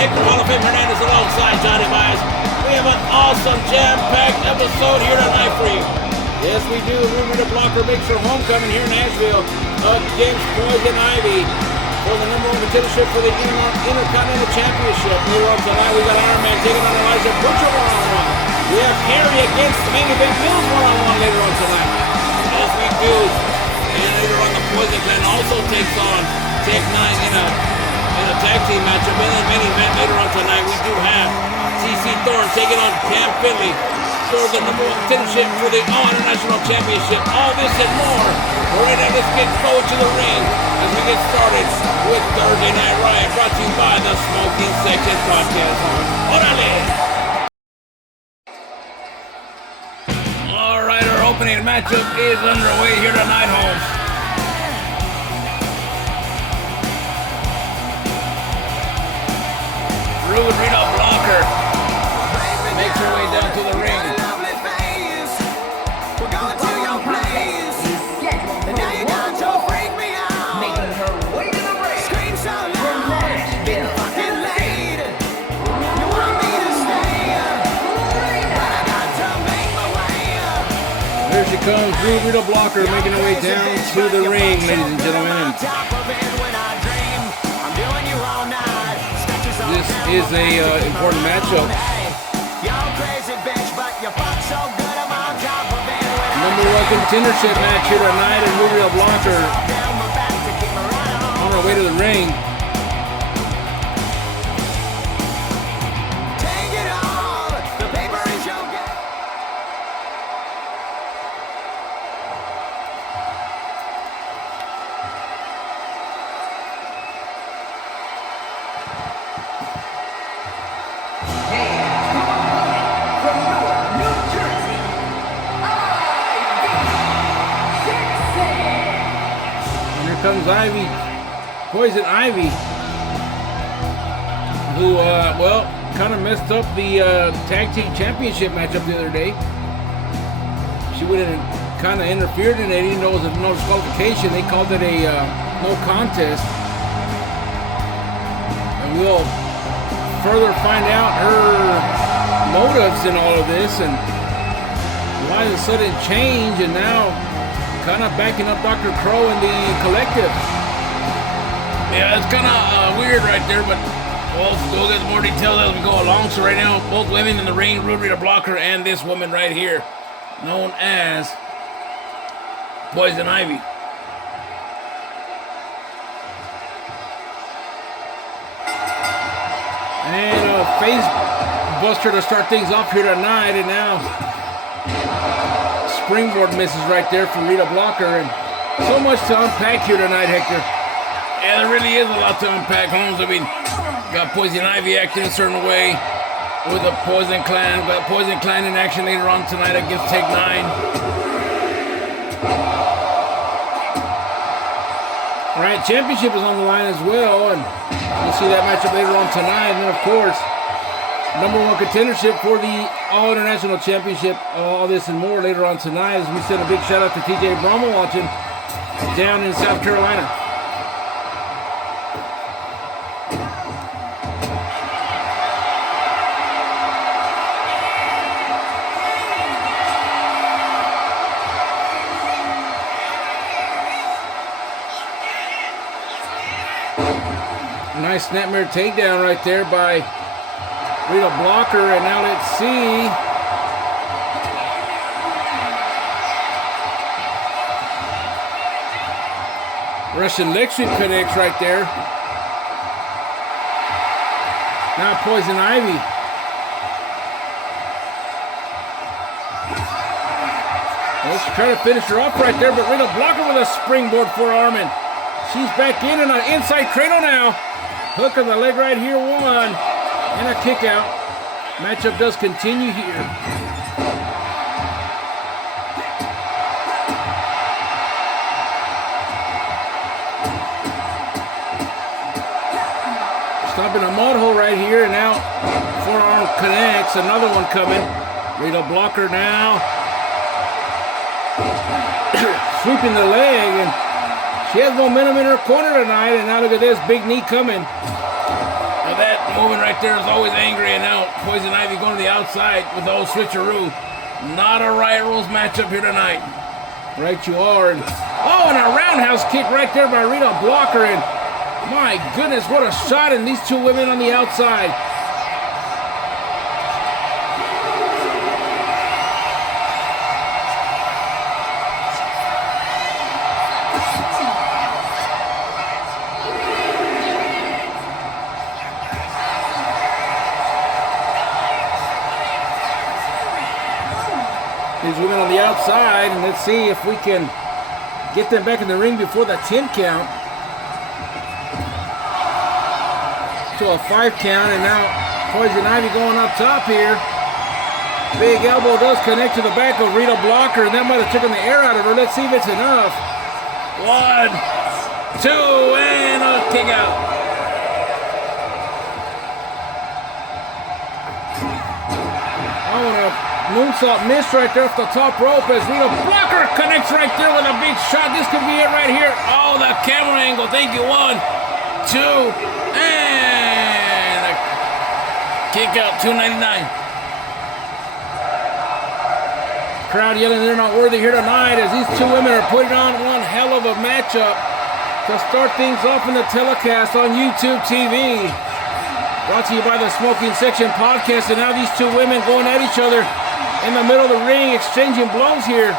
Hector Hall of Fame Hernandez alongside Johnny Myers. We have an awesome jam-packed episode here tonight for you. Yes, we do. Ruby the Blocker makes her homecoming here in Nashville against Poison Ivy for the #1 contendership for the Intercontinental Championship. Later on tonight, we got Iron Man taking on Elijah Butcher one-on-one. We have Harry against the main event Mills one-on-one later on tonight. Yes, we do. And later on, the Poison Clan also takes on Tech 9 in a tag team matchup. And then main event later on tonight, we do have TC Thorne taking on Cam Finley for the #1 contendership for the All International Championship. All this and more. Alright, let's get forward to the ring as we get started with Thursday Night Riot, brought to you by the Smoking Section Podcast. Orale! Alright, our opening matchup is underway here tonight, Holmes. Rita Blocker makes her way down to the ring. Here she comes, Rita Blocker making her way down to the ring, ladies and gentlemen. This is a important matchup. #1 contendership match here tonight, and Rita Blocker on her way to the ring. Comes Ivy, Poison Ivy, who, kind of messed up the tag team championship matchup the other day. She went in and kind of interfered in it, even though it was a no disqualification. They called it a no contest. And we'll further find out her motives in all of this and why the sudden change, and now kind of backing up Dr. Crow and the collective. Yeah, it's kind of weird right there, but we'll get more details as we go along. So right now, both women in the ring, Rita Blocker and this woman right here, known as Poison Ivy. And a face buster to start things off here tonight, and now springboard misses right there from Rita Blocker, and so much to unpack here tonight, Hector. Yeah, there really is a lot to unpack, Holmes. I mean, got Poison Ivy acting a certain way with the Poison Clan. Got Poison Clan in action later on tonight against Tech 9. All right, championship is on the line as well, and we'll see that matchup later on tonight. And then, of course, #1 contendership for the All International Championship. All this and more later on tonight, as we send a big shout out to TJ Bromwell watching down in South Carolina. Nice snapmare takedown right there by Rita Blocker, and now let's see. Russian leg sweep connects right there. Now Poison Ivy. Let's try to finish her off right there, but Rita Blocker with a springboard forearm, and she's back in and an inside cradle now. Hook on the leg right here, one. And a kick out. Matchup does continue here. Stopping a mud hole right here, and now forearm connects. Another one coming. Rita Blocker now. Sweeping the leg, and she has momentum in her corner tonight, and now look at this big knee coming. Now that moving right right there is always angry, and now Poison Ivy going to the outside with the old switcheroo. Not a Riot Rules matchup here tonight. Right you are. And a roundhouse kick right there by Rita Blocker. And my goodness, what a shot. And these two women on the outside. These women on the outside, and let's see if we can get them back in the ring before the 10 count. To a 5 count, and now Poison Ivy going up top here. Big elbow does connect to the back of Rita Blocker, and that might have taken the air out of her. Let's see if it's enough. 1, 2, and a kick out. Moonsault missed right there off the top rope as Rita Blocker connects right there with a big shot. This could be it right here. Oh, the camera angle. Thank you. 1, 2, and a kick out. $2.99. Crowd yelling they're not worthy here tonight as these two women are putting on one hell of a matchup to start things off in the telecast on YouTube TV. Brought to you by the Smoking Section Podcast, and now these two women going at each other in the middle of the ring, exchanging blows here.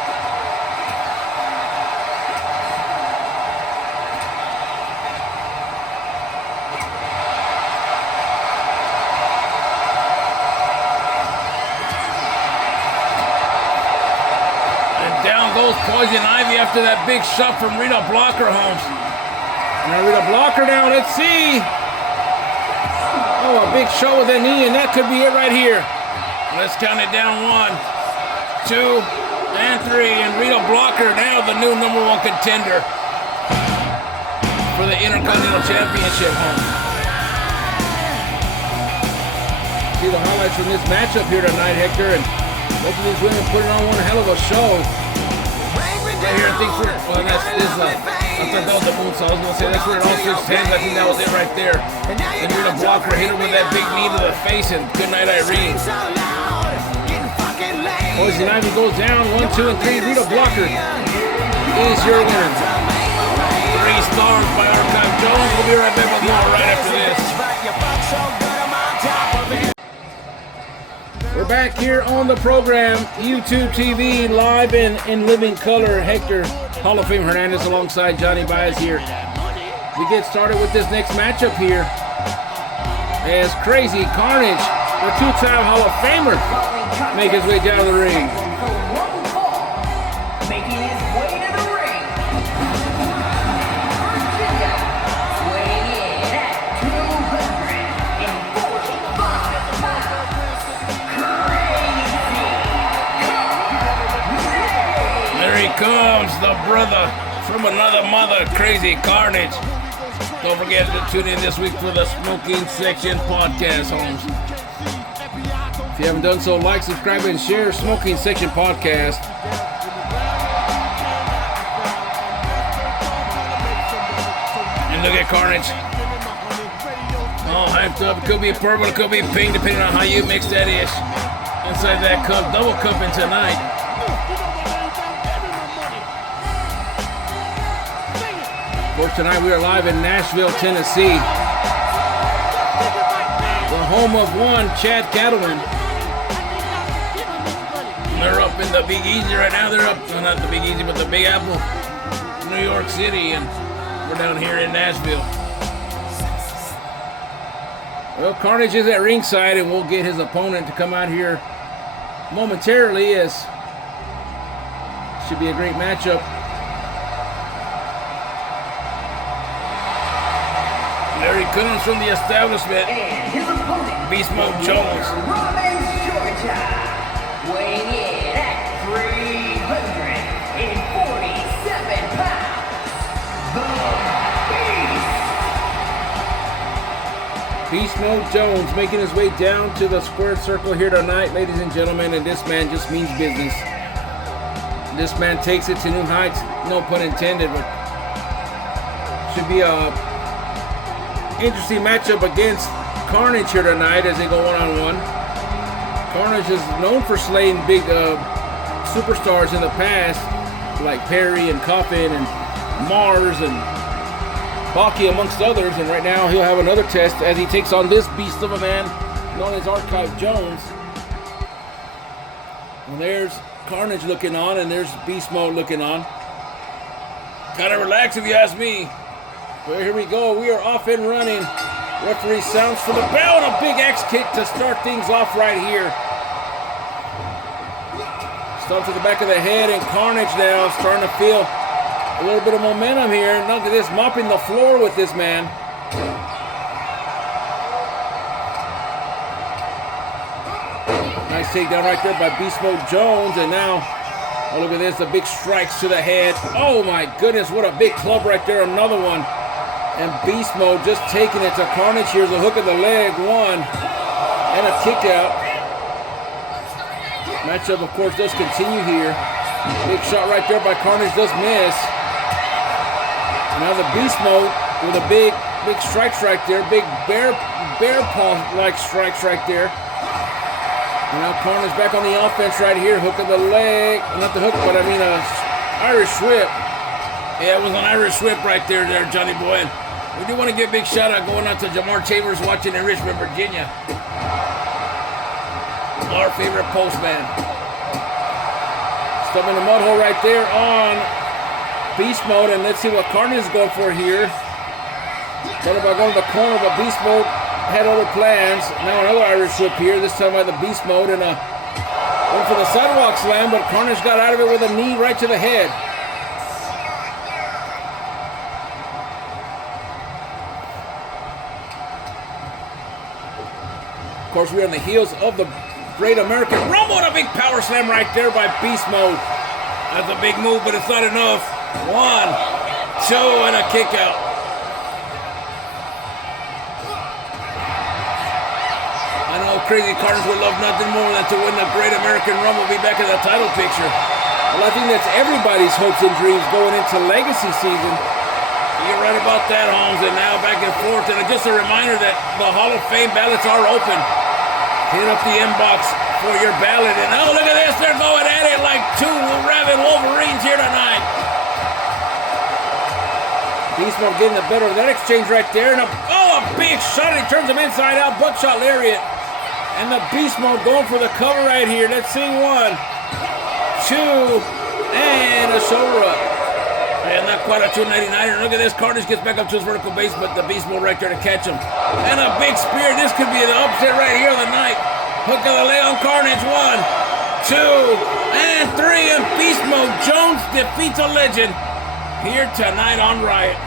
And down goes Poison Ivy after that big shot from Rita Blocker, Holmes. Now Rita Blocker down, let's see. Oh, a big shot with a knee, and that could be it right here. Let's count it down. 1, 2, and 3. And Rita Blocker now the new #1 contender for the Intercontinental Championship. See the highlights from this matchup here tonight, Hector, and both of these women putting on one hell of a show. Right here, I think I thought that was the moonsault. I was going to say that's where it all switched hands. I think that was it right there. And Rita Blocker hit her with that big knee to the face, and good night, Irene. Poison Ivy goes down. 1, 2, and 3. Rita Blocker is your winner. 3 stars by Archive Jones. We'll be right back with more right after this. We're back here on the program, YouTube TV, live and in living color. Hector Hall of Fame Hernandez alongside Johnny Baez here. We get started with this next matchup here as Crazy Carnage, the 2-time Hall of Famer, make his way down the ring. Making his way to the ring, Virginia, weighing in at 245 pounds, Crazy. There he comes, the brother from another mother, Crazy Carnage. Don't forget to tune in this week for the Smoking Section Podcast, Holmes. If you haven't done so, like, subscribe, and share Smoking Section Podcast. And look at Carnage. All hyped up. It could be purple, it could be pink, depending on how you mix that ish. Inside that cup, double cupping tonight. For tonight, we are live in Nashville, Tennessee. The home of one Chad Cattleman. They're up in the Big Easy right now. They're up, well, not the Big Easy, but the Big Apple, New York City, and we're down here in Nashville. Well, Carnage is at ringside, and we'll get his opponent to come out here momentarily, as should be a great matchup. There he comes from the establishment. And his opponent, Beast Mode Jones. Robbins, Georgia, weighing in at 347 pounds, the Beast. Beast Mode Jones making his way down to the square circle here tonight, ladies and gentlemen, and this man just means business. This man takes it to new heights, no pun intended, but should be a interesting matchup against Carnage here tonight as they go one-on-one. Carnage is known for slaying big superstars in the past, like Perry and Coffin and Mars and Baki amongst others, and right now he'll have another test as he takes on this beast of a man known as Archive Jones. And there's Carnage looking on, and there's Beast Mode looking on. Kind of relax if you ask me. Well, here we go. We are off and running. Referee sounds for the bell and a big X kick to start things off right here. Stomp to the back of the head, and Carnage now starting to feel a little bit of momentum here. Look at this, mopping the floor with this man. Nice takedown right there by Beast Mode Jones, and now, oh, look at this, the big strikes to the head. Oh my goodness, what a big club right there, another one. And Beast Mode just taking it to Carnage. Here's a hook of the leg, one, and a kick out. Matchup, of course, does continue here. Big shot right there by Carnage, does miss. Now the Beast Mode with a big strikes right there, big bear paw-like strikes right there. And now Carnage back on the offense right here, hook of the leg, not the hook, but I mean a Irish whip. Yeah, it was an Irish whip right there, Johnny boy. We do want to give a big shout out going out to Jamar Chambers watching in Richmond, Virginia. Our favorite postman. Stuff in the mud hole right there on Beast Mode, and let's see what Carnage is going for here. Thought about going to the corner, but Beast Mode had other plans. Now another Irish whip here, this time by the Beast Mode, and went for the sidewalk slam, but Carnage got out of it with a knee right to the head. Of course, we're on the heels of the Great American Rumble, and a big power slam right there by Beast Mode. That's a big move, but it's not enough. One, two, and a kick out. I know Crazy Carnage would love nothing more than to win the Great American Rumble, be back in the title picture. Well, I think that's everybody's hopes and dreams going into Legacy season. You're right about that, Holmes, and now back and forth. And just a reminder that the Hall of Fame ballots are open. Hit up the inbox for your ballot. And oh, look at this. They're going at it like two rabid Wolverines here tonight. Beast Mode getting the better of that exchange right there. And a big shot. He turns him inside out. Buckshot lariat. And the Beast Mode going for the cover right here. Let's see. One, two, and a shoulder up. And not quite a 299er. Look at this. Carnage gets back up to his vertical base, but the Beast Mode right there to catch him. And a big spear. This could be the upset right here of the night. Hook of the leg on Carnage. One, two, and three. And Beast Mode Jones defeats a legend here tonight on Riot.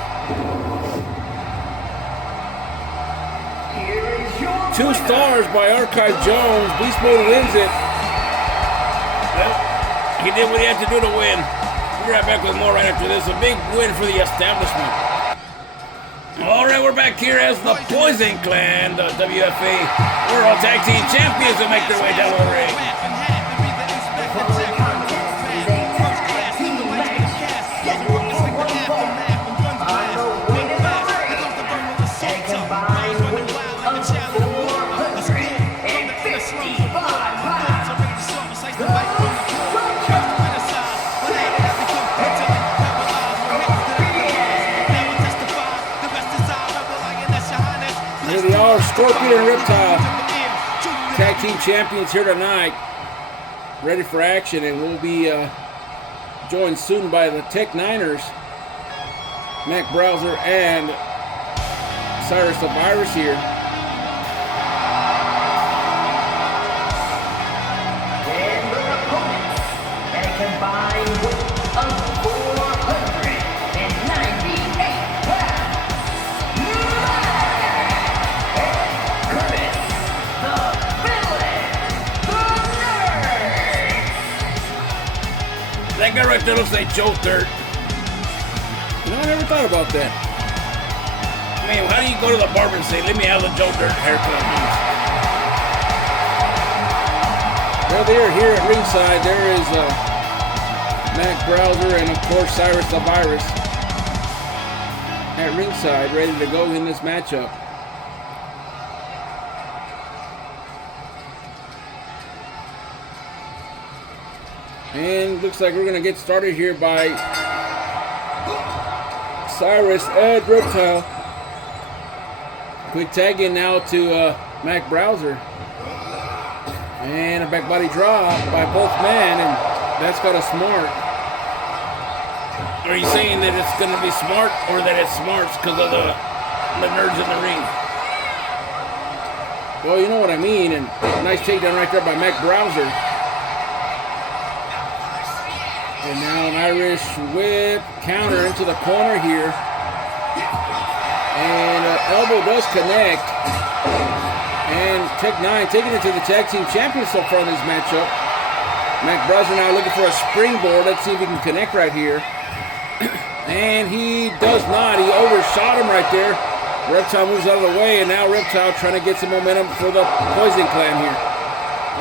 Two stars by Archive Jones. Beast Mode wins it. Well, he did what he had to do to win. We'll be right back with more right after this. A big win for the establishment. All right, we're back here as the Poison Clan, the WFA World Tag Team Champions, will make their way down the ring. Scorpion and Reptile, tag team champions here tonight, ready for action, and we'll be joined soon by the Tech Niners, Mac Browser and Cyrus the Virus here. And the opponents at a combined weight of 498 pounds. That guy right there looks like Joe Dirt. You know, I never thought about that. I mean, how do you go to the barber and say, let me have the Joe Dirt haircut? Well, they're here at ringside. There is Mac Browser and, of course, Cyrus the Virus at ringside, ready to go in this matchup. And looks like we're going to get started here by Cyrus and Reptile. Quick tag in now to Mac Browser. And a back body drop by both men, and that's got a smart. Are you saying that it's going to be smart or that it's smarts because of the nerds in the ring? Well, you know what I mean, and nice takedown right there by Mac Browser. And now an Irish whip counter into the corner here. And elbow does connect. And Tech 9 taking it to the tag team champions so far in this matchup. Mac Browser now looking for a springboard. Let's see if he can connect right here. And he does not. He overshot him right there. Reptile moves out of the way, and now Reptile trying to get some momentum for the Poison Clan here.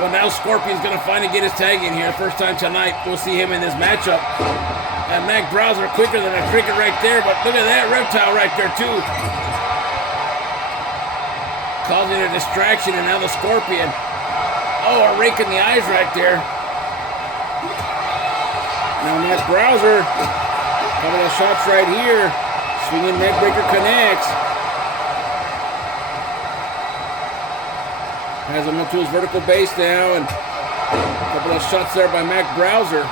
Well, now Scorpion's going to finally get his tag in here. First time tonight, we'll see him in this matchup. And Mac Browser quicker than a cricket right there, but look at that Reptile right there too. Causing a distraction, and now the Scorpion. Oh, a rake in the eyes right there. Now Mac Browser, couple of shots right here. Swinging neckbreaker connects. Has him up to his vertical base now, and a couple of shots there by Mac Browser.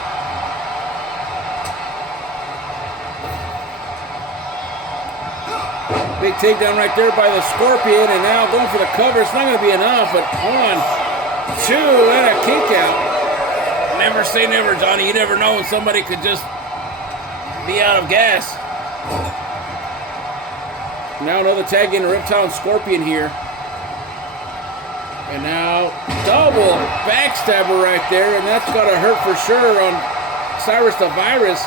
Big takedown right there by the Scorpion, and now going for the cover. It's not going to be enough, but 1, 2, and a kick out. Never say never, Johnny. You never know when somebody could just be out of gas. Now another tag in Reptile and Scorpion here. And now double backstabber right there, and that's got to hurt for sure on Cyrus the Virus.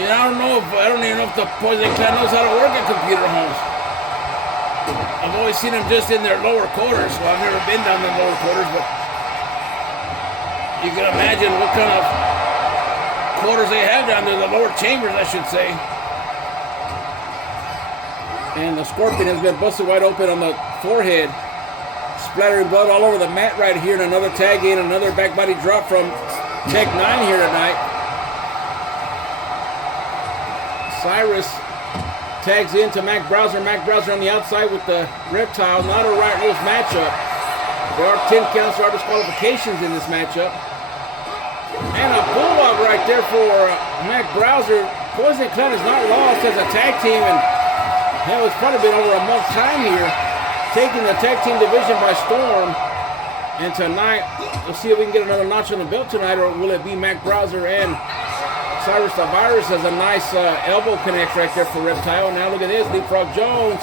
You know, I don't even know if the Poison Clan knows how to work at computer homes. I've always seen them just in their lower quarters. Well, I've never been down in the lower quarters, but you can imagine what kind of quarters they have down there, the lower chambers, I should say. And the Scorpion has been busted wide open on the forehead. Splattering blood all over the mat right here, and another tag in, another back body drop from Tech 9 here tonight. Cyrus tags into Mac Browser. Mac Browser on the outside with the Reptile. Not a right rules matchup. There are 10 counts, there are disqualifications in this matchup. And a bulldog right there for Mac Browser. Poison Clan is not lost as a tag team, and hell, it's probably been over a month's time here, taking the tag team division by storm. And tonight, we'll see if we can get another notch on the belt tonight, or will it be Mac Browser and Cyrus the Virus has a nice elbow connect right there for Reptile. Now look at this, Leapfrog Jones.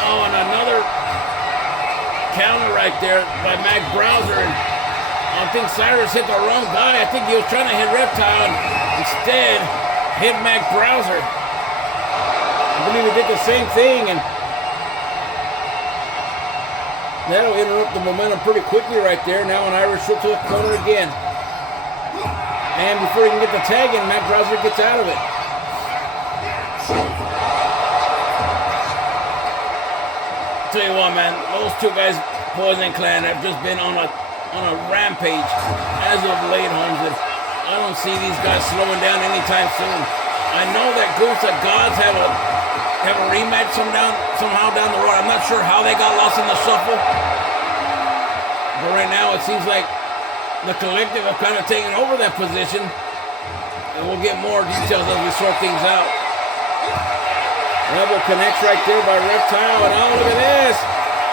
Oh, and another counter right there by Mac Browser. And I think Cyrus hit the wrong guy. I think he was trying to hit Reptile and instead hit Mac Browser. I believe he did the same thing, and that'll interrupt the momentum pretty quickly right there. Now an Irish whip to the corner again. And before he can get the tag in, Mac Browser gets out of it. Tell you what, man, those two guys, Poison Clan, have just been on a rampage as of late, Holmes, and I don't see these guys slowing down anytime soon. I know that Goose of Gods have a rematch somehow down the road. I'm not sure how they got lost in the shuffle, but right now it seems like the collective have kind of taken over that position, and we'll get more details as we sort things out. Elbow connects right there by Reptile, and oh, look at this.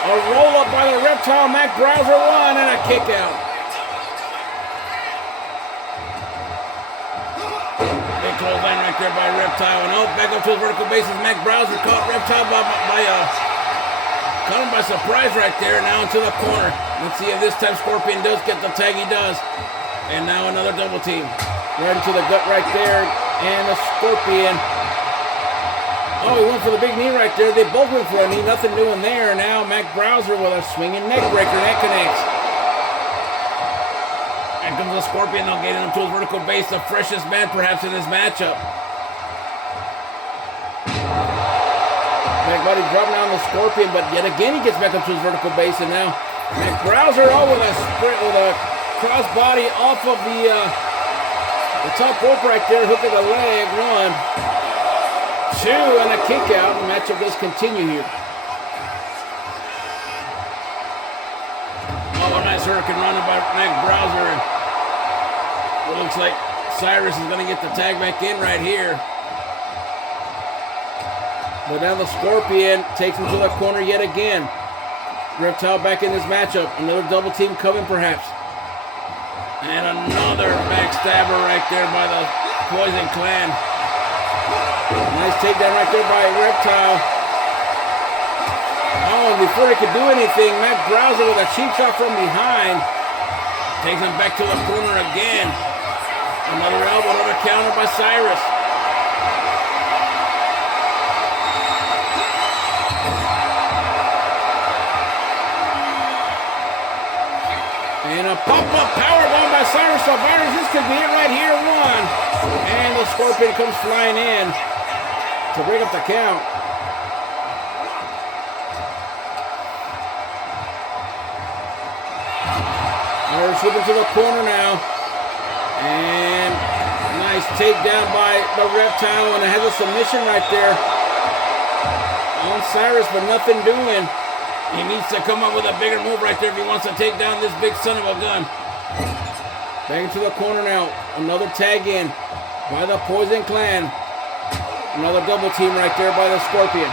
A roll-up by the Reptile. Mac Browser won, and a kick out. Big clothesline right there by Reptile, and oh, back up to his vertical bases. Mac Browser caught Reptile caught him by surprise right there, now into the corner. Let's see if this time Scorpion does get the tag. He does. And now another double team. Right into the gut right there, and the Scorpion. Oh, he went for the big knee right there. They both went for a knee. Nothing doing there. Now Mac Browser with a swinging neck breaker. That connects. And comes the Scorpion now, getting him to his vertical base. The freshest man perhaps in this matchup. Back body drop now on the Scorpion, but yet again he gets back up to his vertical base, and now Browser with a sprint with a crossbody off of the top rope right there, hook of the leg. 1, 2, and a kick out. The matchup does continue here. Oh, a nice hurricane running by Mac Browser. It looks like Cyrus is going to get the tag back in right here. But now the Scorpion takes him to the corner yet again. Reptile back in this matchup. Another double team coming perhaps. And another backstabber right there by the Poison Clan. Nice takedown right there by Reptile. Oh, and before he could do anything, Mac Browser with a cheap shot from behind. Takes him back to the corner again. Another elbow, another counter by Cyrus. And a pop-up powerbomb by Cyrus Alvarez. This could be it right here. 1. And the Scorpion comes flying in to break up the count. They're slipping to the corner now. And nice takedown by the Reptile. And it has a submission right there on Cyrus, but nothing doing. He needs to come up with a bigger move right there if he wants to take down this big son of a gun. Back into the corner now. Another tag in by the Poison Clan. Another double team right there by the Scorpion.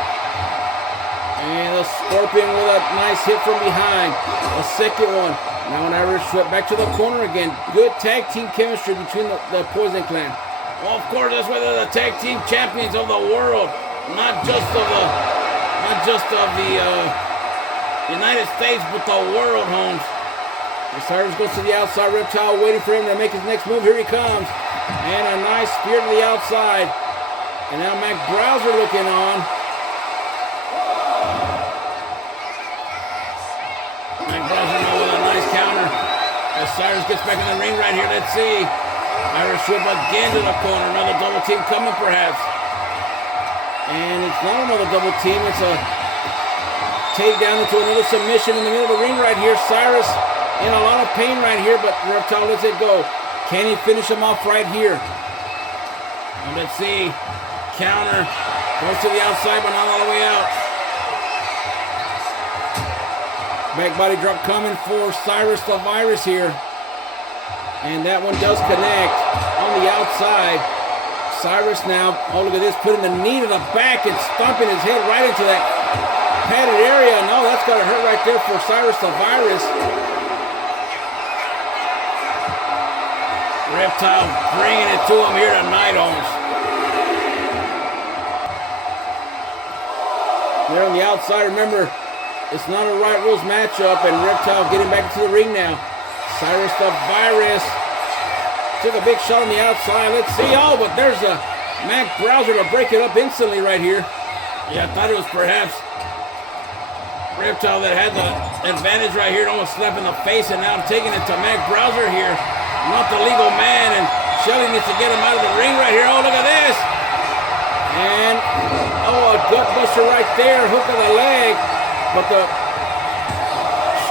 And the Scorpion with a nice hit from behind. A second one. Now an Irish whip back to the corner again. Good tag team chemistry between the Poison Clan. Well, of course, that's why they're the tag team champions of the world. Not just of the United States, but the world, Holmes. Cyrus goes to the outside. Reptile waiting for him to make his next move. Here he comes. And a nice spear to the outside. And now Mac Browser looking on. Mac Browser now with a nice counter. As Cyrus gets back in the ring right here. Let's see. Irish whip again to the corner. Another double team coming perhaps. And it's not another double team. It's a takedown into another submission in the middle of the ring right here. Cyrus in a lot of pain right here, but Reptile lets it go. Can he finish him off right here? And let's see. Counter. Goes to the outside, but not all the way out. Back body drop coming for Cyrus the Virus here. And that one does connect on the outside. Cyrus now, oh look at this, putting the knee to the back and stomping his head right into that padded area. No, that's got to hurt right there for Cyrus the Virus. Reptile bringing it to him here tonight, Holmes. They're on the outside. Remember, it's not a Riot Rules matchup, and Reptile getting back into the ring now. Cyrus the Virus took a big shot on the outside. Let's see. Oh, but there's a Mac Browser to break it up instantly right here. Yeah, I thought it was perhaps Reptile that had the advantage right here, almost slapping the face, and now taking it to Mac Browser here. Not the legal man, and Shelly needs to get him out of the ring right here. Oh, look at this. And, oh, a gut buster right there, hook of the leg. But the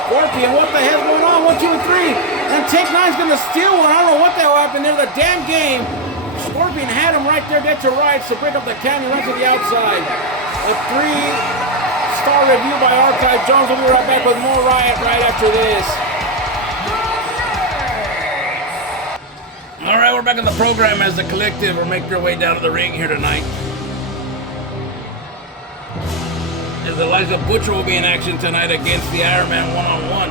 Scorpion, what the hell's going on? 1, 2, and 3. And Take 9's going to steal one. I don't know what the hell happened there. The damn game. Scorpion had him right there, dead to rights, to break up the count. He runs to the outside. A 3-star review by Archive Jones. We'll be right back with more Riot right after this. All right, we're back on the program as the Collective will make their way down to the ring here tonight. As Elijah Butcher will be in action tonight against the Iron Man one-on-one.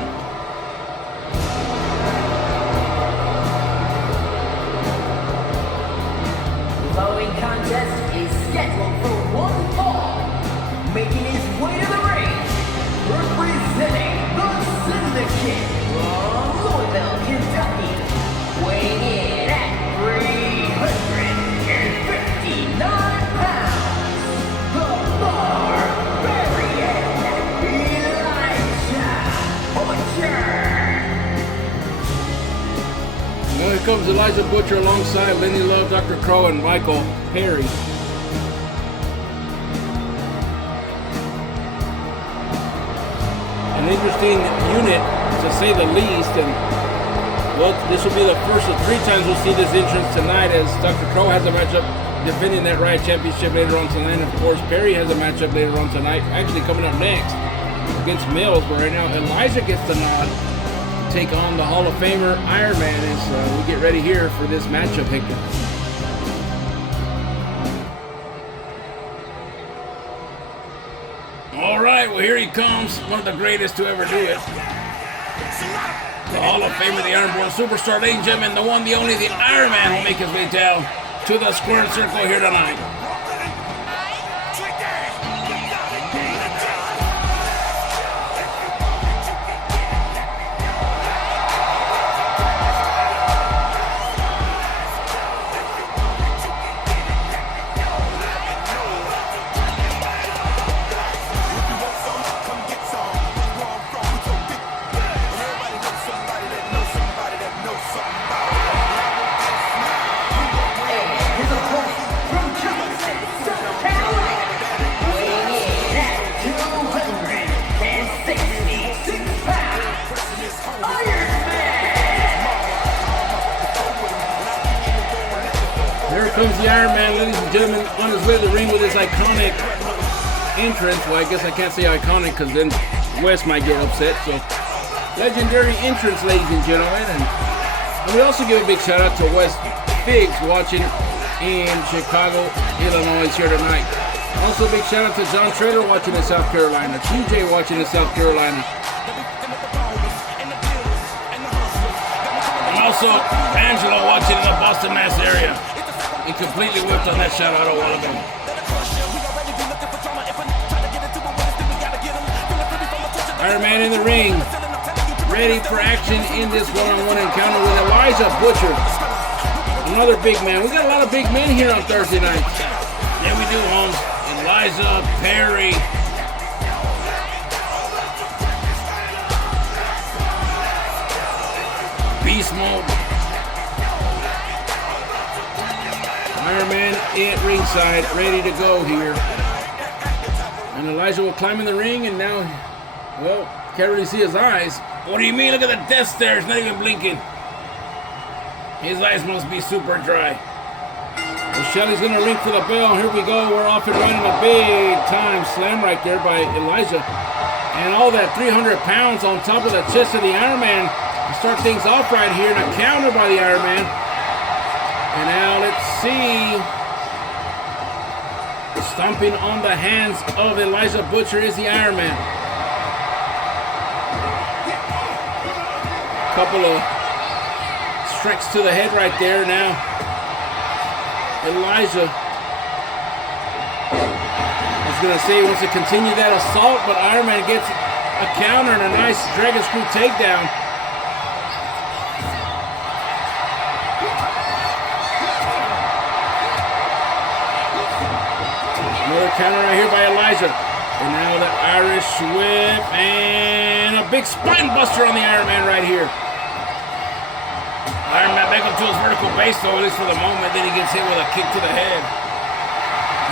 The following contest is scheduled for one fall. Making his way to the ring, representing the Syndicate from Louisville, Kentucky, weighing in at 359 pounds, the Barbarian, Elijah Butcher. Now here comes Elijah Butcher alongside Lindy Love, Dr. Crow, and Michael Perry. an interesting unit, to say the least. And well, this will be the first of 3 times we'll see this entrance tonight, as Dr. Crow has a matchup defending that Riot Championship later on tonight. And of course, Perry has a matchup later on tonight, actually coming up next against Mills. But right now, Elijah gets the nod to take on the Hall of Famer Iron Man as we get ready here for this matchup, Hector. All right, well, here he comes, one of the greatest to ever do it. The Hall of Famer, the Ironborn Superstar, ladies and gentlemen, the one, the only, the Iron Man will make his way down to the squared circle here tonight. Comes the Iron Man, ladies and gentlemen, on his way to the ring with his iconic entrance. Well, I guess I can't say iconic because then Wes might get upset. So, legendary entrance, ladies and gentlemen. And we also give a big shout out to Wes Figs watching in Chicago, Illinois here tonight. Also, a big shout out to John Trader watching in South Carolina, TJ watching in South Carolina. And also, Angelo watching in the Boston, Mass area. He completely whipped on that shot out of one of them. Iron Man in the ring, ready for action in this one-on-one encounter with Elijah Butcher. Another big man. We got a lot of big men here on Thursday night. Yeah, we do, Holmes. Elijah, Perry. Beast Mode. Iron Man at ringside, ready to go here. And Elijah will climb in the ring, and now, well, can't really see his eyes. What do you mean? Look at the death stare. It's not even blinking. His eyes must be super dry. Well, Shelly's going to ring for the bell. Here we go. We're off and running. A big-time slam right there by Elijah. And all that 300 pounds on top of the chest of the Iron Man to start things off right here. And a counter by the Iron Man. And now let's see. Stomping on the hands of Elijah Butcher is the Iron Man. Couple of strikes to the head right there. Now Elijah is going to say he wants to continue that assault, but Iron Man gets a counter and a nice Dragon Screw takedown. Another counter right here by Elijah. And now the Irish whip and a big spine buster on the Iron Man right here. Iron Man back up to his vertical base though, at least for the moment. Then he gets hit with a kick to the head.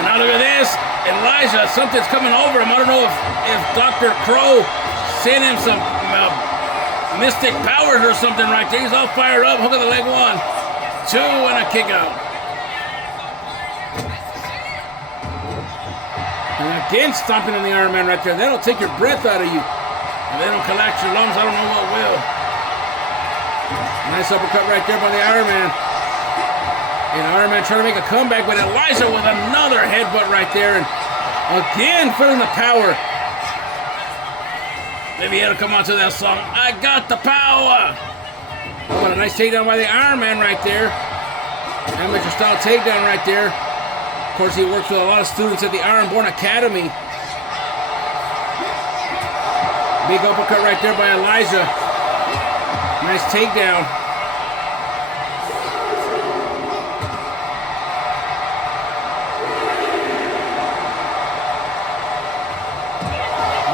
And now look at this. Elijah, something's coming over him. I don't know if Dr. Crow sent him some mystic powers or something right there. He's all fired up. Hook of the leg 1, 2, and a kick out. And again, stomping on the Iron Man right there. That'll take your breath out of you. If they don't collapse your lungs, I don't know what will. Nice uppercut right there by the Iron Man. And Iron Man trying to make a comeback, but Elijah with another headbutt right there. And again, feeling the power. Maybe he had to come on to that song, I got the power. Oh, what a nice takedown by the Iron Man right there. Amateur style takedown right there. Of course, he works with a lot of students at the Ironborn Academy. Big uppercut right there by Elijah. Nice takedown.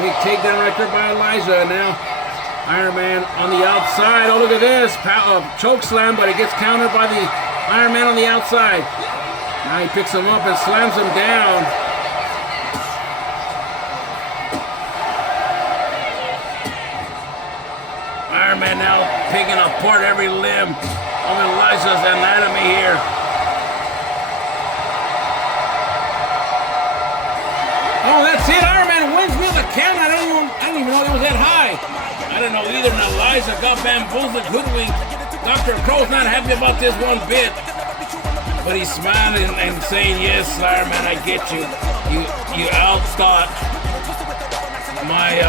Big takedown right there by Elijah. Now, Iron Man on the outside. Oh, look at this. Choke slam, but it gets countered by the Iron Man on the outside. Now he picks him up and slams him down. picking apart every limb of Elijah's anatomy here. Oh, that's it. Iron Man wins via the count. I didn't even know it was that high. I don't know either, and Elijah got bamboozled, hoodwinked. Dr. Crow's not happy about this one bit. But he's smiling and saying, yes, Iron Man, I get you. You outthought my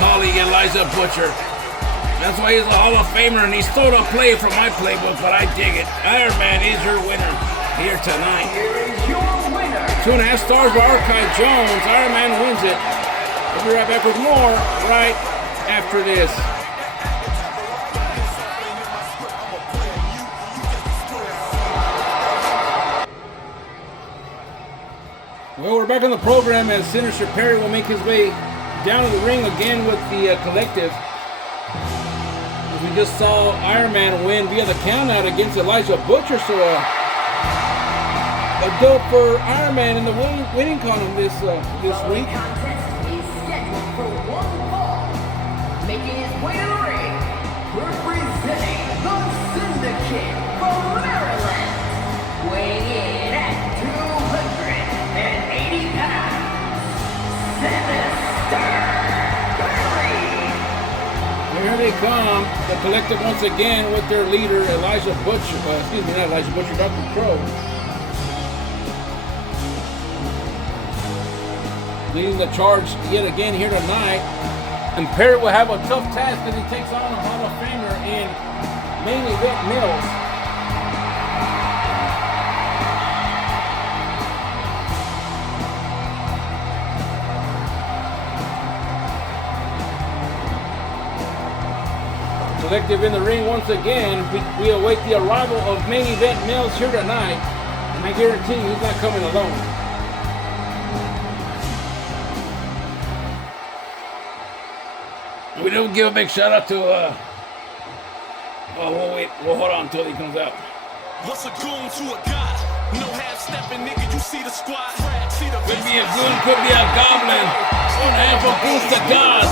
colleague Elijah Butcher. That's why he's a Hall of Famer, and he stole a play from my playbook, but I dig it. Iron Man is your winner here tonight. 2.5 stars by Archive Jones. Iron Man wins it. We'll be right back with more right after this. Well, we're back on the program as Senator Perry will make his way down to the ring again with the collective. As we just saw Iron Man win via the countout against Elijah Butcher, so a dope for Iron Man in the winning column this week. Contest is scheduled for one fall. Making his way to the ring, representing the Syndicate from Maryland, weighing in at 280 pounds, Sinister Perry. Here they come, the collective once again with their leader Elijah Butcher. Not Elijah Butcher, Dr. Crow. Leading the charge yet again here tonight. And Perry will have a tough task as he takes on a Hall of Famer in main event Mills. Collective in the ring once again. We await the arrival of main event Mills here tonight. And I guarantee you he's not coming alone. We don't give a big shout out to, we'll hold on until he comes out. What's a goon to a god? No half-stepping, nigga, you see the squad. See the Could be a goon, could be a goblin. One half a boost to gods.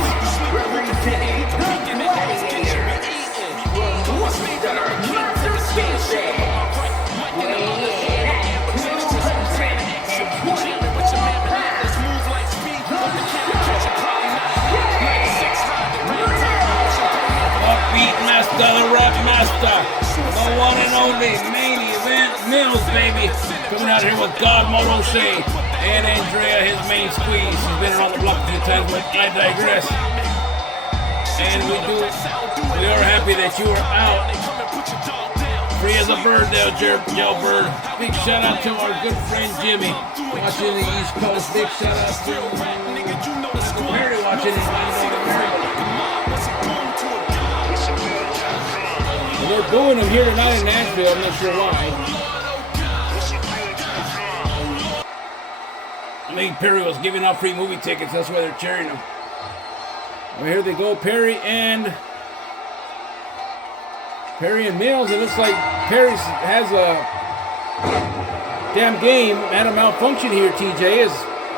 Master, the rap master, the one and only main event Mills, baby. Coming out here with God Motoshe and Andrea, his main squeeze. He's been around the block a few times, but I digress. And we are happy that you are out. Free as a bird there, Joe Bird. Big shout out to our good friend Jimmy, watching the East Coast. Big shout out to Mary watching his They're booing him here tonight in Nashville. I'm not sure why. I think Perry was giving out free movie tickets. That's why they're cheering him. Well, here they go, Perry and Mills. It looks like Perry has a damn game at a malfunction here. TJ, is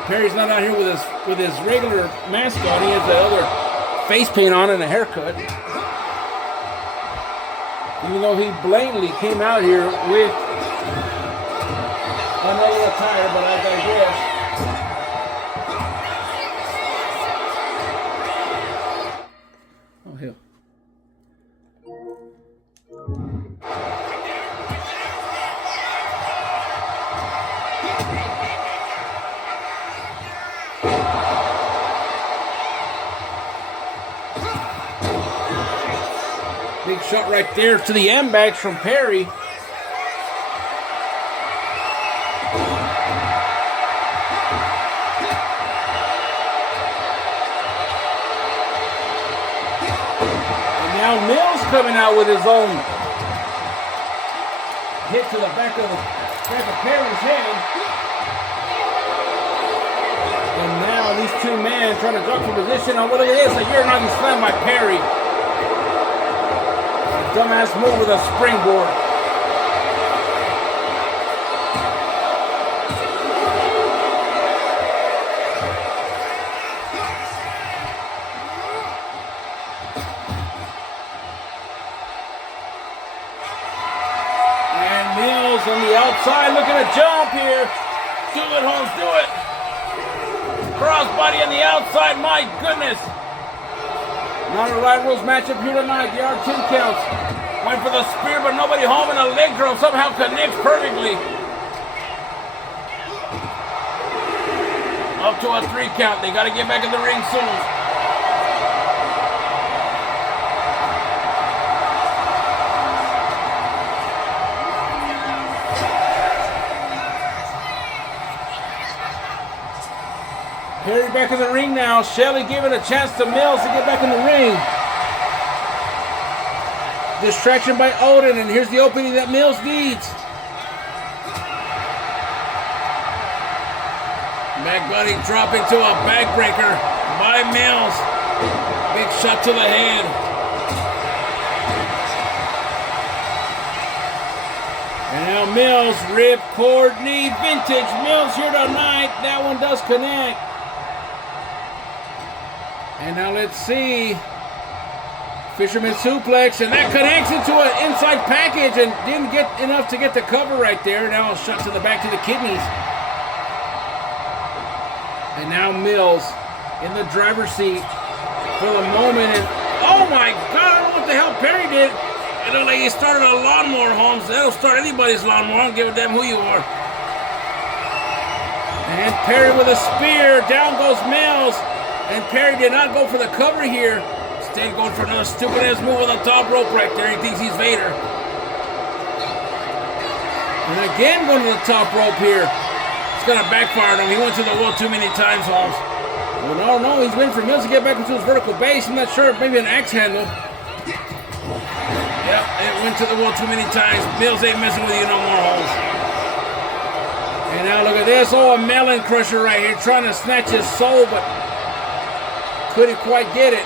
Perry's not out here with his regular mask on. He has the other face paint on and a haircut. Even though he blatantly came out here with another attire, but I digress. Oh, hell. Big shot right there to the M bags from Perry. And now Mills coming out with his own hit to the back of Perry's head. And now these two men trying to duck for position. Oh, look at this, a Uranagi slam by Perry. Dumbass move with a springboard. outside, looking to jump here. Do it, Holmes, do it. Crossbody on the outside, my goodness. Not a Riot Rules matchup here tonight. There are 10 counts. Went for the spear, but nobody home, and a leg drop somehow connects perfectly. Up to a 3 count. They got to get back in the ring soon. Perry back in the ring now. Shelley giving a chance to Mills to get back in the ring. Distraction by Odin, and here's the opening that Mills needs. McBuddy dropping to a backbreaker by Mills. Big shot to the head. And now Mills, rip, cord, knee, vintage. Mills here tonight. That one does connect. And now let's see. Fisherman suplex, and that connects into an inside package and didn't get enough to get the cover right there. Now a shot to the back to the kidneys. And now Mills in the driver's seat for the moment. And oh my God, I don't know what the hell Perry did. It looked like he started a lawnmower, Holmes. That'll start anybody's lawnmower. I don't give a damn who you are. And Perry with a spear. Down goes Mills. And Perry did not go for the cover here. Instead going for another stupid ass move on the top rope right there. He thinks he's Vader. And again going to the top rope here. It's gonna backfire on him. He went to the wall too many times, Holmes. Well, no, he's waiting for Mills to get back into his vertical base. I'm not sure, maybe an axe handle. Yep, it went to the wall too many times. Mills ain't messing with you no more, Holmes. And now look at this. Oh, a melon crusher right here, trying to snatch his soul, but couldn't quite get it.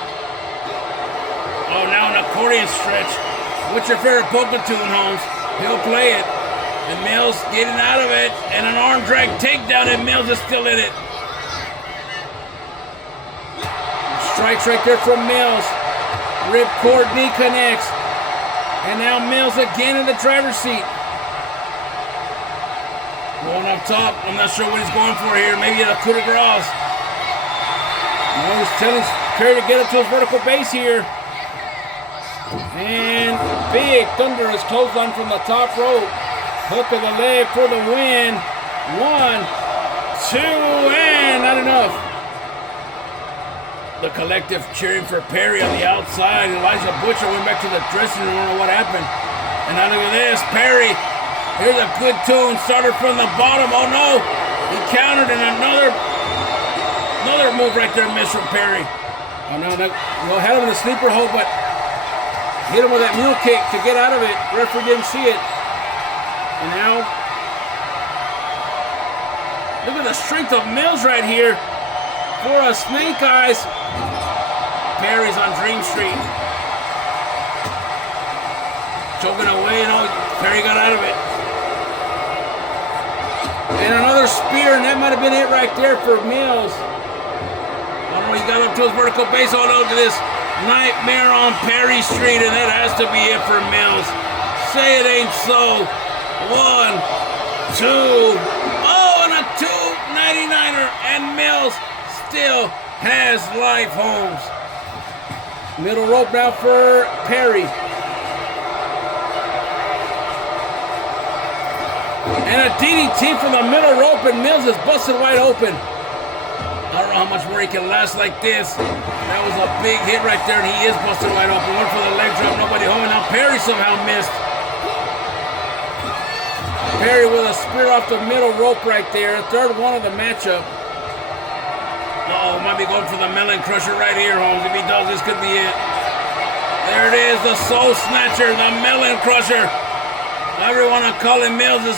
Oh, now an accordion stretch. What's your favorite polka tune, Holmes? He'll play it. And Mills getting out of it. And an arm drag takedown, and Mills is still in it. Strikes right there from Mills. Ripcord knee connects. And now Mills again in the driver's seat. Going up top. I'm not sure what he's going for here. Maybe a coup de grace. No, he's telling Perry to get up to his vertical base here. And big thunderous clothesline from the top rope. Hook of the leg for the win. 1, 2, and not enough. The collective cheering for Perry on the outside. Elijah Butcher went back to the dressing room. I don't know what happened. And now look at this. Perry. Here's a good tune. Started from the bottom. Oh no. He countered, and another move right there missed from Perry. Oh no, had him in the sleeper hold, but hit him with that mule kick to get out of it. Referee didn't see it. And now, look at the strength of Mills right here. For a snake eyes. Perry's on Dream Street. Choking away, Perry got out of it. And another spear, and that might have been it right there for Mills. He got up to his vertical base. Oh, look at this. Nightmare on Perry Street, and that has to be it for Mills. Say it ain't so. 1, 2. Oh, and a 299er, and Mills still has life, Holmes. Middle rope now for Perry. And a DDT from the middle rope, and Mills is busted wide open. I don't know how much more he can last like this. That was a big hit right there, and he is busted wide open. Went for the leg drop, nobody home, and now Perry somehow missed. Perry with a spear off the middle rope right there. Third one of the matchup. Uh-oh, might be going for the melon crusher right here, Holmes. If he does, this could be it. There it is, the soul snatcher, the melon crusher. Everyone on Colin Mills is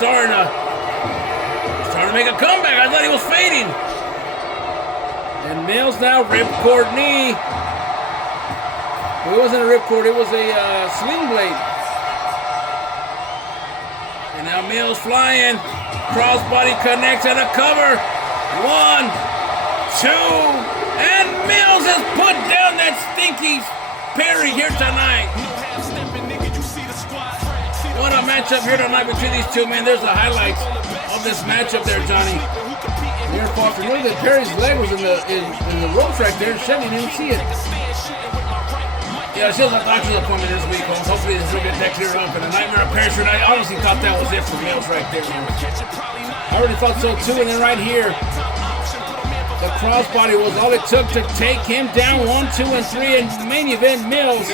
starting to make a comeback. I thought he was fading. And Mills now ripcord knee. Well, it wasn't a ripcord, it was a sling blade. And now Mills flying. Crossbody connects and a cover. 1, 2, and Mills has put down that stinky Perry here tonight. What What a matchup here tonight between these two men. There's the highlights of this matchup there, Johnny. Here, Foster. Look at Perry's leg was in the ropes right there. Chevy didn't see it. Yeah, she has a doctor's appointment this week, Holmes. Hopefully she'll get that cleared up. And the nightmare of Paris, I honestly thought that was it for Mills right there. I already thought so too. And then right here, the crossbody was all it took to take him down 1, 2, and 3. And main event Mills,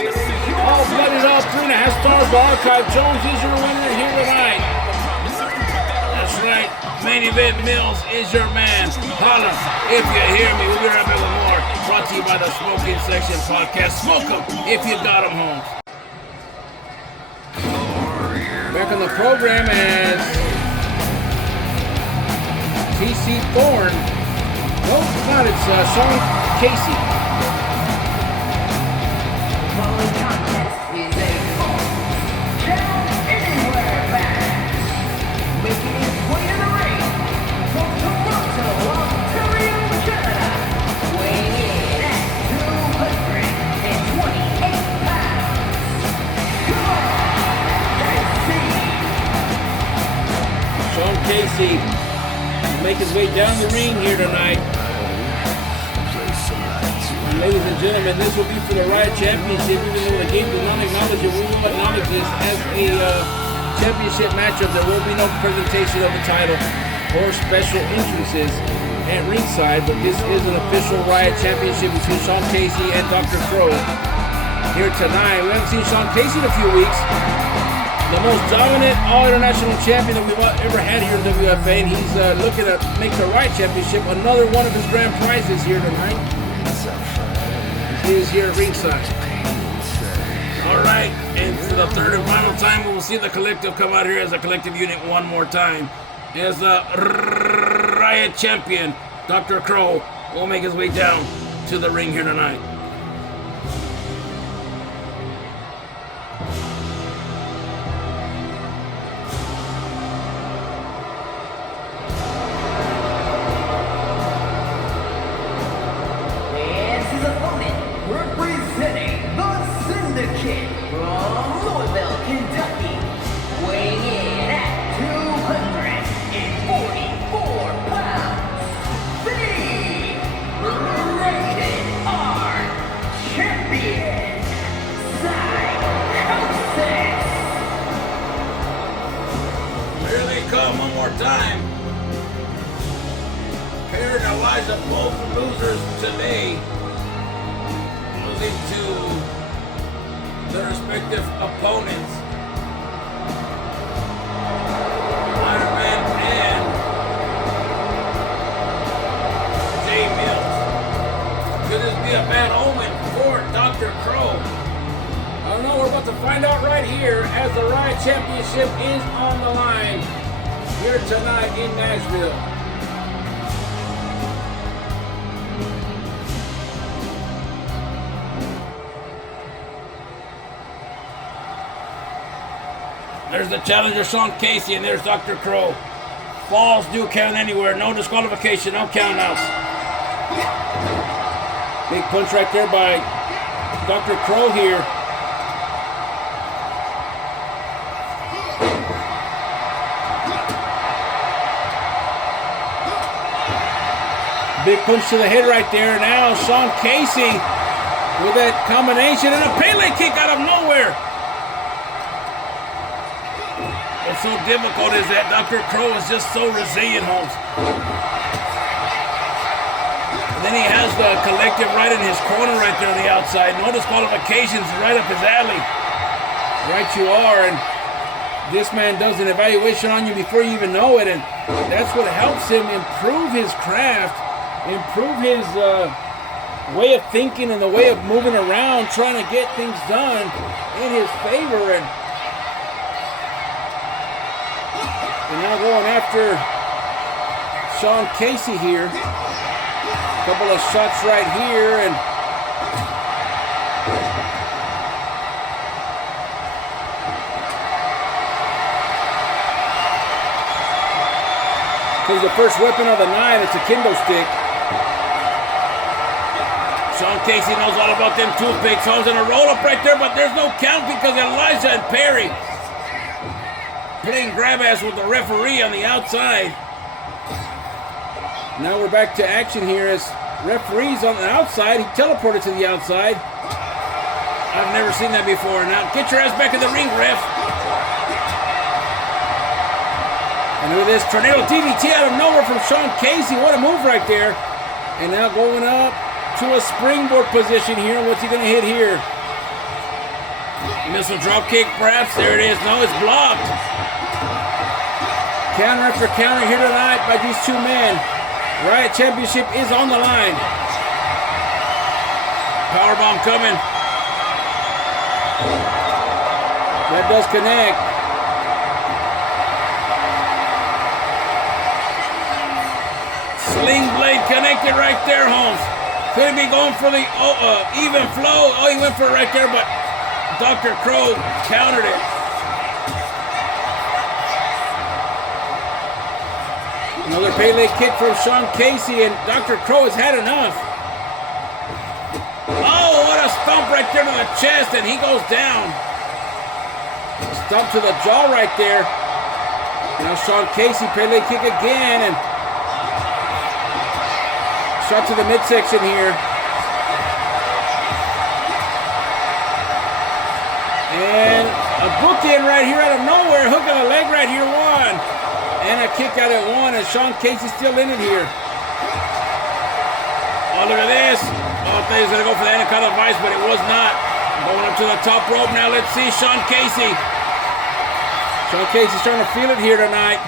all blooded up, 3.5 stars by Archive. Jones is your winner here tonight. That's right. Main event Mills is your man. Holla if you hear me. We'll be right back with more. Brought to you by the Smoking Section Podcast. Smoke them if you got them home. Back on the program as TC Thorne. No, it's not. It's Sean Casey. The following contest is a down anywhere match. Making his way to the ring from Toronto, Ontario, Canada. Weighing in at 228 pounds. Come on, Sean Casey will make his way down the ring here tonight. Ladies and gentlemen, this will be for the Riot Championship. Even though the game does not acknowledge it, we will acknowledge this as a championship matchup. There will be no presentation of the title or special entrances at ringside, but this is an official Riot Championship between Sean Casey and Dr. Crow here tonight. We haven't seen Sean Casey in a few weeks. The most dominant all-international champion that we've ever had here in WFA, and he's looking to make the Riot Championship another one of his grand prizes here tonight. He is here at ringside. All right, and for the third and final time, we will see the collective come out here as a collective unit one more time. As the Riot Champion, Dr. Crow, will make his way down to the ring here tonight. representing the Syndicate from Louisville, Kentucky, weighing in at 244 pounds, the Rated R Champion, Psychosis. Here they come one more time. Perry and Elijah both losers today. Losing to their respective opponents. Iron Man and Jay Mills. Could this be a bad omen for Dr. Crow? I don't know, we're about to find out right here as the Riot Championship is on the line here tonight in Nashville. There's the challenger, Sean Casey, and there's Dr. Crow. Falls do count anywhere. No disqualification, no countouts. Big punch right there by Dr. Crow here. Big punch to the head right there. Now Sean Casey with that combination and a Pele kick out of nowhere. What's so difficult is that Dr. Crow is just so resilient, Holmes. And then he has the collective right in his corner right there on the outside. No disqualifications, right up his alley. Right you are, and this man does an evaluation on you before you even know it, and that's what helps him improve his craft, improve his way of thinking and the way of moving around, trying to get things done in his favor. And now going after Sean Casey here. A couple of shots right here, and here's the first weapon of the night. It's a kendo stick. Sean Casey knows all about them toothpicks. Holmes in a roll up right there, but there's no count because Elijah and Perry playing grab ass with the referee on the outside. Now we're back to action here as referee's on the outside. He teleported to the outside. I've never seen that before. Now get your ass back in the ring, ref. And look at this tornado DDT out of nowhere from Sean Casey. What a move right there. And now going up to a springboard position here. What's he going to hit here? Missile drop kick, perhaps. There it is. No, it's blocked. Counter after counter here tonight by these two men. Riot Championship is on the line. Powerbomb coming. That does connect. Sling blade connected right there, Holmes. Could he be going for the even flow? Oh, he went for it right there, but Dr. Crow countered it. Another Pele kick from Sean Casey, and Dr. Crow has had enough. Oh, what a stomp right there to the chest, and he goes down. Stomp to the jaw right there. Now Sean Casey, Pele kick again, and shot to the midsection here. And a bookend right here out of nowhere. Hook of the leg right here, one. And a kick out at one, and Sean Casey still in it here. Oh, look at this. Oh, I thought he was going to go for the Anaconda Vice, but it was not. Going up to the top rope now. Let's see Sean Casey. Sean Casey's trying to feel it here tonight.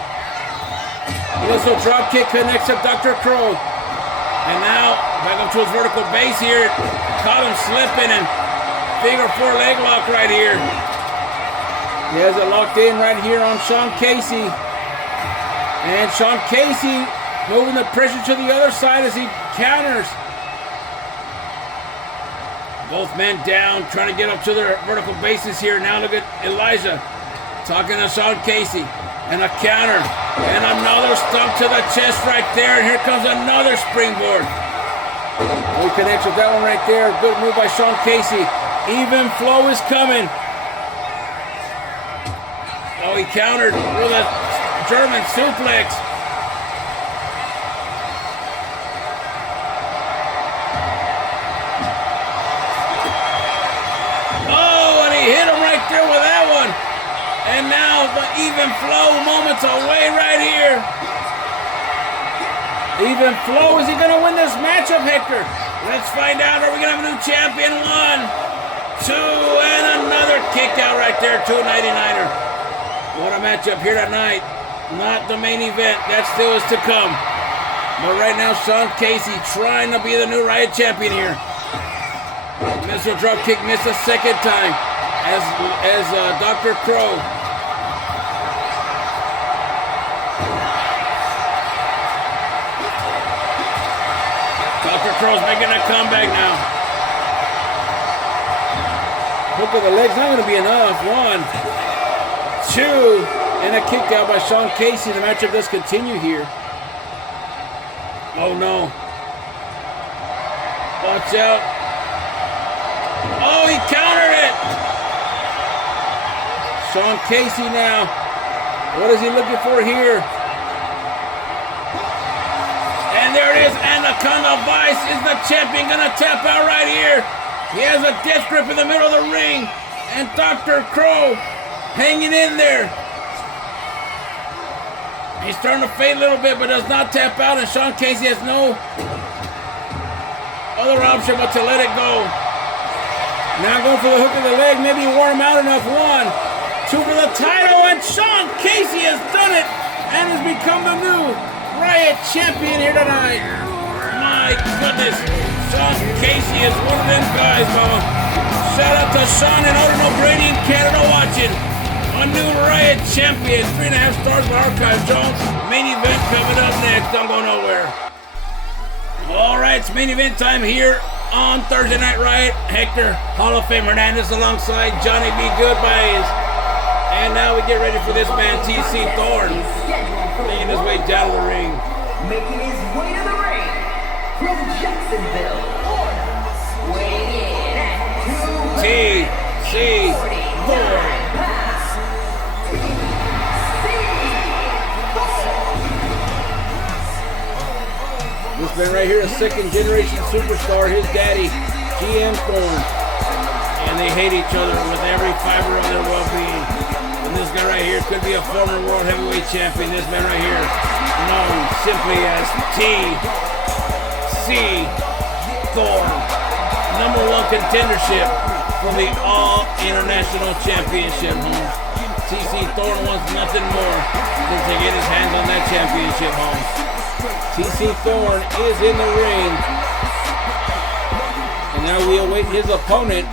Also drop kick connects up Dr. Crow. And now back up to his vertical base here. Caught him slipping and figure four leg lock right here. He has it locked in right here on Sean Casey. And Sean Casey moving the pressure to the other side as he counters. Both men down, trying to get up to their vertical bases here. Now look at Elijah talking to Sean Casey. And a counter. And another stomp to the chest right there. And here comes another springboard. He connects with that one right there. Good move by Sean Casey. Even flow is coming. Oh, he countered with a German suplex. Oh, and he hit him right there with that one. And now the even flow moments away right here. Even flow. Is he going to win this matchup, Hector? Let's find out. Are we going to have a new champion? 1, 2, and another kick out right there. 299er. What a matchup here tonight. Not the main event. That still is to come. But right now, Sean Casey trying to be the new Riot champion here. Missile drop kick missed a second time as Dr. Crow. Dr. Crow's making a comeback now. Hook of the leg's not going to be enough. 1, 2, and a kick out by Sean Casey. The matchup does continue here. Oh no. Watch out. Oh, he countered it. Sean Casey now. What is he looking for here? And there it is. Anaconda Vice. Is the champion going to tap out right here? He has a death grip in the middle of the ring. And Dr. Crow hanging in there. He's starting to fade a little bit, but does not tap out. And Sean Casey has no other option but to let it go. Now going for the hook of the leg. Maybe wore him out enough. 1, 2 for the title. And Sean Casey has done it and has become the new Riot champion here tonight. My goodness. Sean Casey is one of them guys, mama. Shout out to Sean and Odin O'Brady in Canada watching. A new Riot champion. 3.5 stars for Archive Jones. Main event coming up next. Don't go nowhere. All right, it's main event time here on Thursday Night Riot. Hector Hall of Fame Hernandez alongside Johnny B. Goodbyes. And now we get ready for this man, TC Thorne, making his way down the ring. Making his way to the ring from Jacksonville, Florida, weighing in at TC Thorne. man right here, a second generation superstar, his daddy, GM Thorne. And they hate each other with every fiber of their well-being. And this guy right here could be a former world heavyweight champion. This man right here, known simply as TC Thorne. #1 contendership for the All International Championship, home. TC Thorne wants nothing more than to get his hands on that championship, home. TC Thorne is in the ring. And now we await his opponent.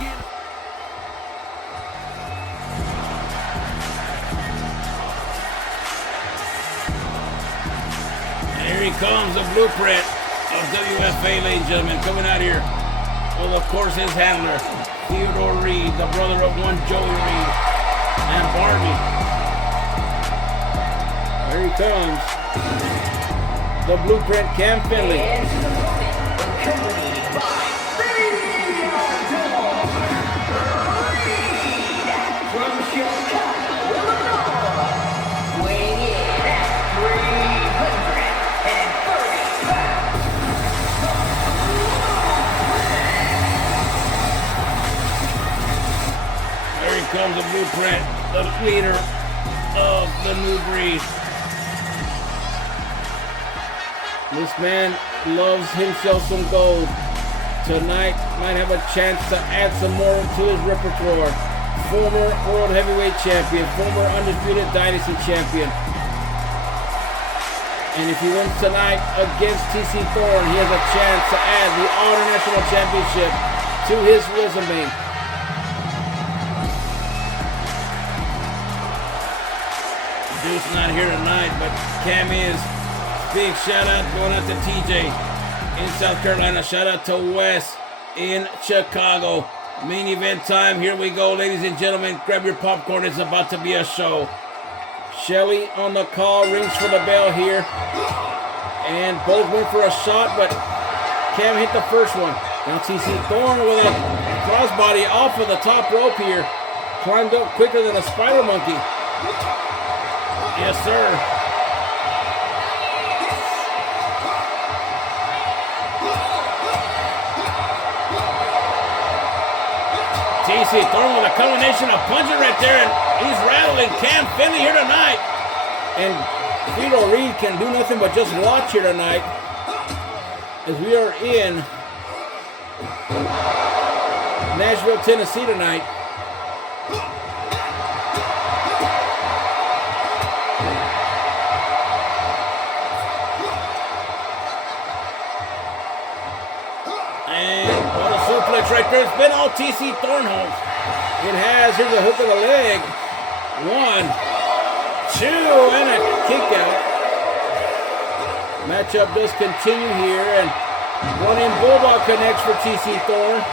And here he comes, the blueprint of WFA, ladies and gentlemen, coming out here. Well, of course, his handler, Theodore Reed, the brother of one Joey Reed, and Barbie. Here he comes. The blueprint, Cam Finley. And his opponent, accompanied by Theodore Reed from Chicago, Illinois, weighing in at 330 pounds. Here he comes, the blueprint, the leader of the new breed. This man loves himself some gold. Tonight might have a chance to add some more to his repertoire. Former World Heavyweight Champion, former Undisputed Dynasty Champion. And if he wins tonight against TC Thorne, he has a chance to add the All International Championship to his resume. Dude's not here tonight, but Cam is. Big shout out going out to TJ in South Carolina. Shout out to Wes in Chicago. Main event time. Here we go, ladies and gentlemen. Grab your popcorn. It's about to be a show. Shelly on the call, rings for the bell here. And both went for a shot, but Cam hit the first one. Now TC Thorne with a crossbody off of the top rope here. Climbed up quicker than a spider monkey. Yes, sir. TC Thorne with a combination of punches right there, and he's rattling Cam Finley here tonight. And Theodore Reed can do nothing but just watch here tonight as we are in Nashville, Tennessee tonight. Right there, it's been all TC Thorne home. It has. Here's a hook of the leg. 1, 2, and a kick out. Matchup does continue here, and running bulldog connects for TC Thorne.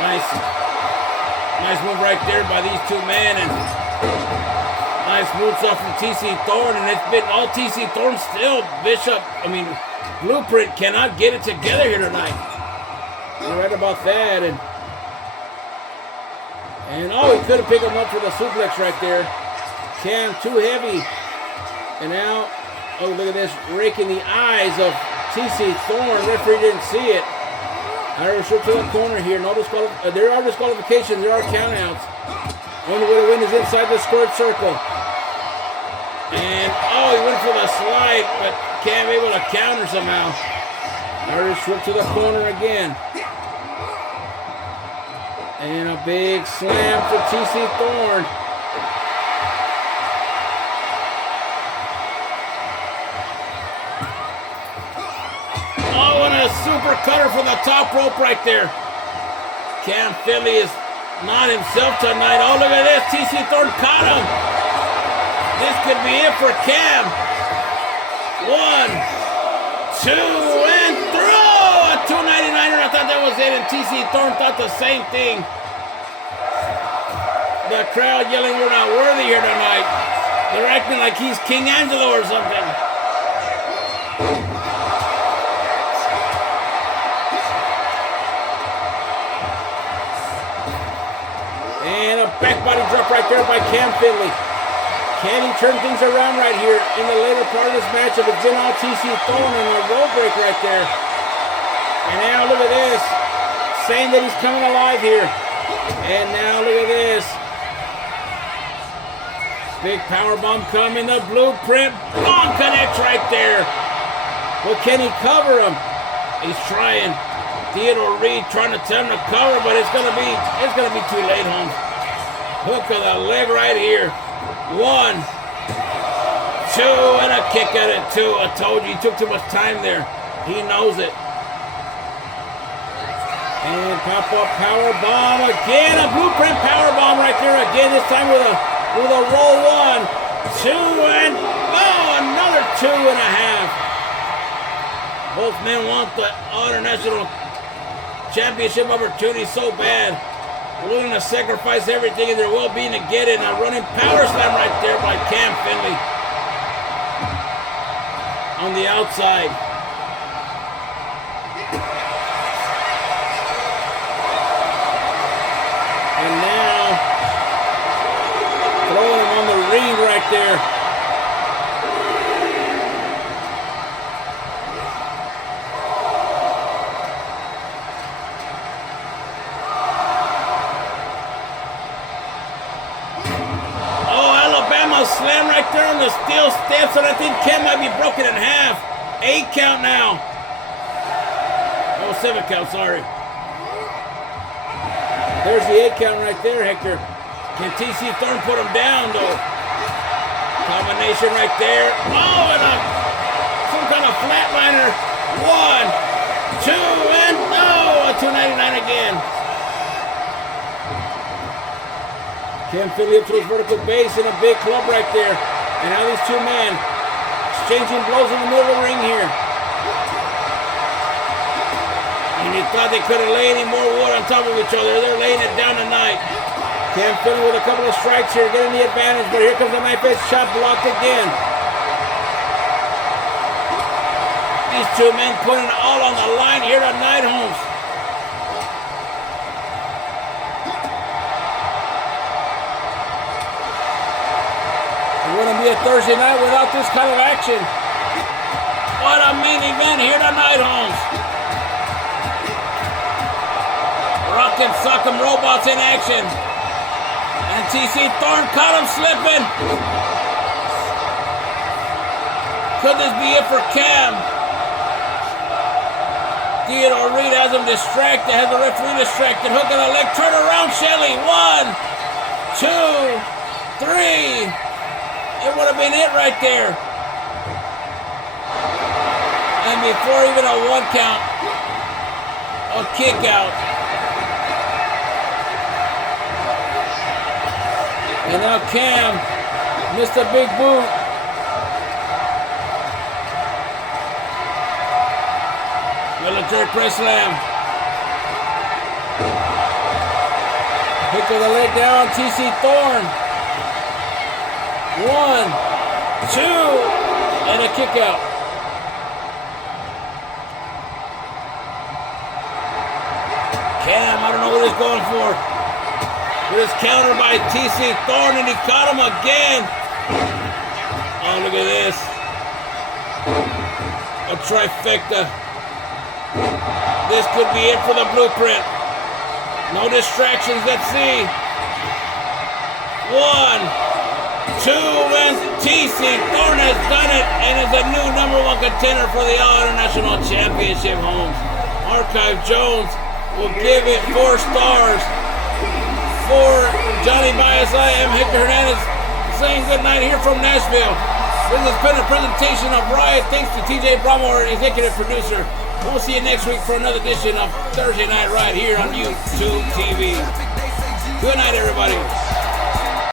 Nice move right there by these two men, and nice moves off from TC Thorne, and it's been all TC Thorne still. Blueprint cannot get it together here tonight. You're right about that. And he couldn't pick him up for the suplex right there. Cam too heavy. And now, oh, look at this, raking the eyes of TC Thorne. Referee didn't see it. Irish hook to the corner here. No there are disqualifications. There are countouts. Only way to win is inside the squared circle. And, he went for the slide, but Cam able to counter somehow. Irish whip to the corner again. And a big slam for TC Thorne. And a super cutter from the top rope right there. Cam Finley is not himself tonight. Oh, look at this. TC Thorne caught him. This could be it for Cam. 1, 2, and throw! A 299er. I thought that was it, and TC Thorne thought the same thing. The crowd yelling, "We're not worthy here tonight." They're acting like he's King Angelo or something. And a back body drop right there by Cam Finley. Can he turn things around right here in the later part of this matchup? It's been all TC Thorne and a roll break right there. And now look at this. Saying that he's coming alive here. And now look at this. Big power bomb coming. The blueprint bomb connects right there. But can he cover him? He's trying. Theodore Reed trying to tell him to cover, but it's gonna be too late, Holmes. Hook of the leg right here. 1, 2, and a kick at it too. I told you, he took too much time there. He knows it. And pop-up power bomb again. A blueprint power bomb right there again. This time with a roll 1, 2, and another 2.5. Both men want the international championship opportunity so bad. Willing to sacrifice everything in their well-being to get it. And a running power slam right there by Cam Finley on the outside. And now throwing him on the ring right there. Slam right there on the steel steps, and I think Ken might be broken in half. 8 count now. Oh, 7 count, sorry. There's the 8 count right there, Hector. Can TC Thorne put him down, though? Combination right there. Oh, and some kind of flatliner. 1, 2, and a 299 again. Cam Finley up to his vertical base in a big club right there. And now these two men exchanging blows in the middle of the ring here. And you thought they couldn't lay any more wood on top of each other. They're laying it down tonight. Cam Finley with a couple of strikes here, getting the advantage, but here comes the knife-edge shot blocked again. These two men putting it all on the line here tonight, Holmes. It wouldn't be a Thursday night without this kind of action. What a main event here tonight, Holmes. Rock'em Sock'em Robots in action. And TC Thorne caught him slipping. Could this be it for Cam? Theodore Reed has him distracted, has the referee distracted. Hook of the leg, turn around, Shelley. 1, 2, 3. It would have been it right there. And before even a 1 count, a kick out. And now Cam missed a big boot. Military press slam. Hook of the leg down, TC Thorne. 1, 2, and a kick out. Cam, I don't know what he's going for. But it's countered by TC Thorne, and he caught him again. Oh, look at this. A trifecta. This could be it for the blueprint. No distractions, let's see. 1, 2, and TC Thorne has done it and is a new #1 contender for the All International Championship, Holmes. Archive Jones will give it 4 stars. For Johnny Bias, I am Hector Hernandez saying good night here from Nashville. This has been a presentation of Riot. Thanks to TJ Bramo, our executive producer. We'll see you next week for another edition of Thursday Night Riot here on YouTube TV. Good night, everybody.